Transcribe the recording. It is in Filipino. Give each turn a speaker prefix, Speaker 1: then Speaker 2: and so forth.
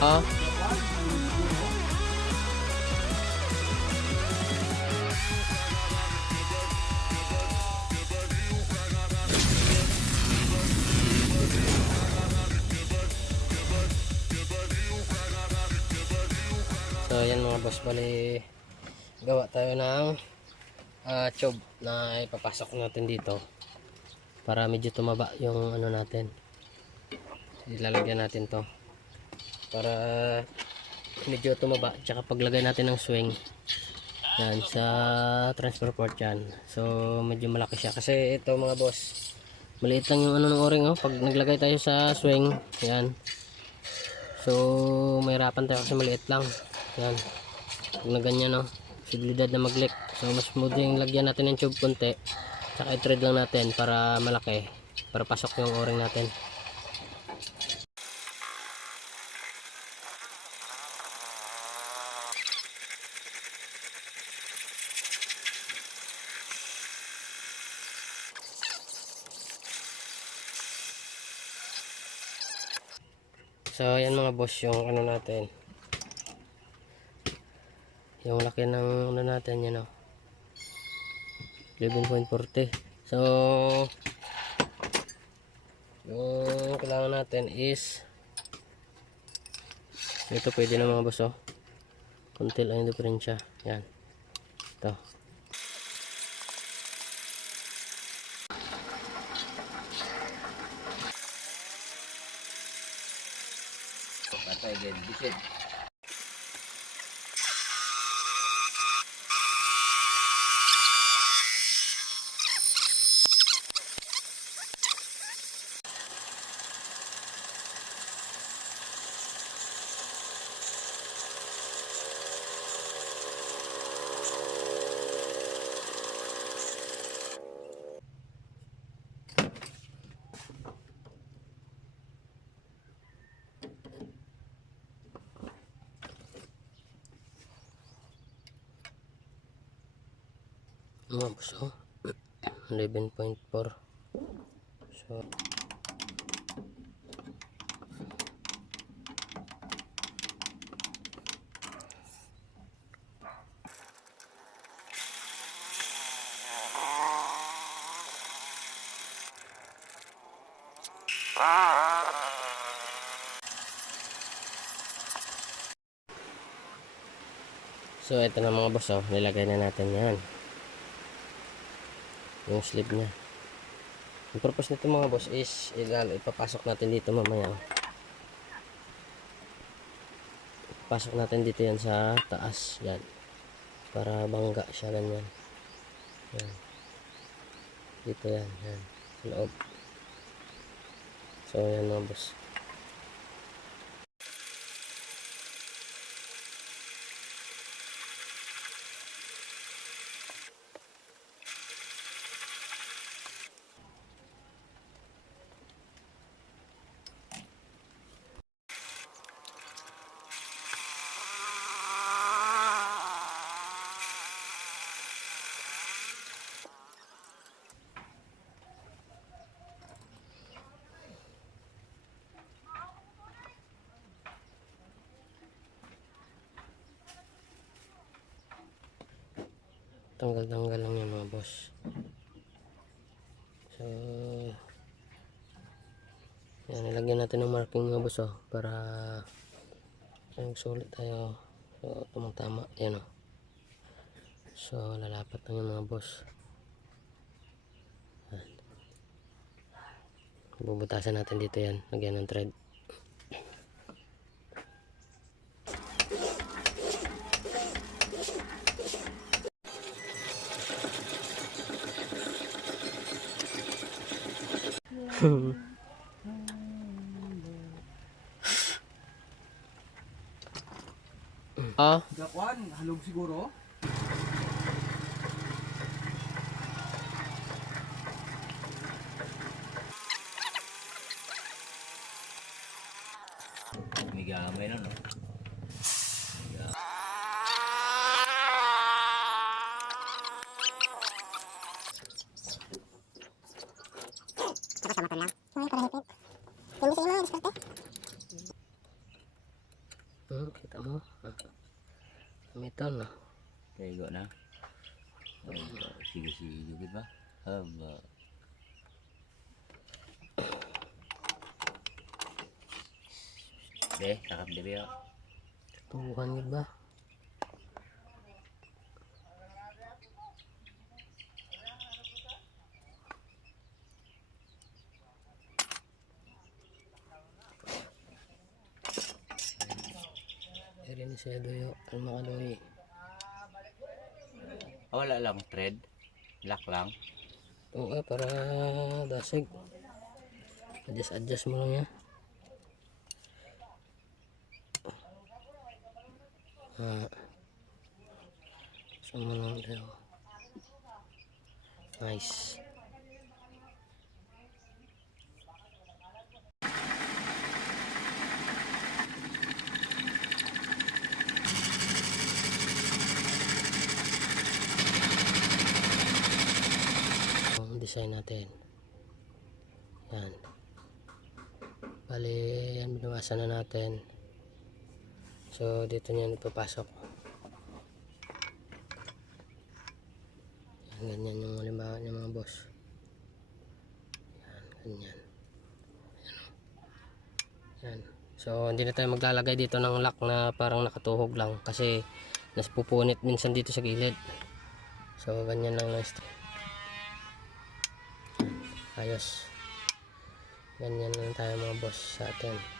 Speaker 1: Ha? So ayan mga boss, bali gawa tayo ng ah tube na ipapasok natin dito para medyo tumaba yung ano natin. Ilalagyan natin to para medyo tumaba tsaka paglagay natin ng swing. Yan sa transfer port yan. So medyo malaki siya. Kasi ito mga boss maliit lang yung ano ng o-ring oh. pag naglagay tayo sa swing yan. So mahirapan tayo kasi maliit lang. Yan. Pag na ganyan oh posibilidad na mag-leak. So mas smooth yung lagyan natin ng tube konti. Tsaka i-thread lang natin para malaki. Para pasok yung o-ring natin So, ayan mga boss yung ano natin. Yung laki ng ano natin, yan o. 11.40. So, yung kailangan natin is ito pwede na mga boss oh. Kunti lang yung diferensya. Yan. Ito.
Speaker 2: Patay gen, bisit.
Speaker 1: Mga boss oh. 11.4. So, So ito na mga boss oh, nilagay na natin 'yan. Yung slip niya. Ang purpose nito mga boss is ilal ipapasok natin dito mamaya. Pasok natin dito 'yan sa taas 'yan. Para bangga siya ganyan. Yan. Dito 'yan, yan. Loob. So yan mga boss. Tanggal-tanggal lang yan mga boss. So yan nilagyan natin ng marking mga boss oh, para yung sulit tayo. So tumang tama yan oh. so lalapat lang yung mga boss. Yan. bubutasan natin dito yan. Lagyan ng thread ah
Speaker 2: Gakwan, halog siguro. May gamay na no. Ito na. Kaigo na. Kaigo. Sige, sige, di ba? Haba. Sige, sakap di ba?
Speaker 1: Tuhan di ba? Ini saya doyo, terima kasih.
Speaker 2: Ah, wala lang thread. Lock lang.
Speaker 1: Oo, eh, para dasig. Adjust, adjust mo lang yan. Ah. So mo lang daw. Nice. ang design natin. Yan. Bali, yan binawasan na natin. So, dito niya ipapasok. Yan, ganyan yung halimbawa niya mga boss. Yan, ganyan. Yan. Yan. So, hindi na tayo maglalagay dito ng lock na parang nakatuhog lang kasi nas pupunit minsan dito sa gilid. So, ganyan lang lang ayos. Ganyan lang tayo mga boss sa atin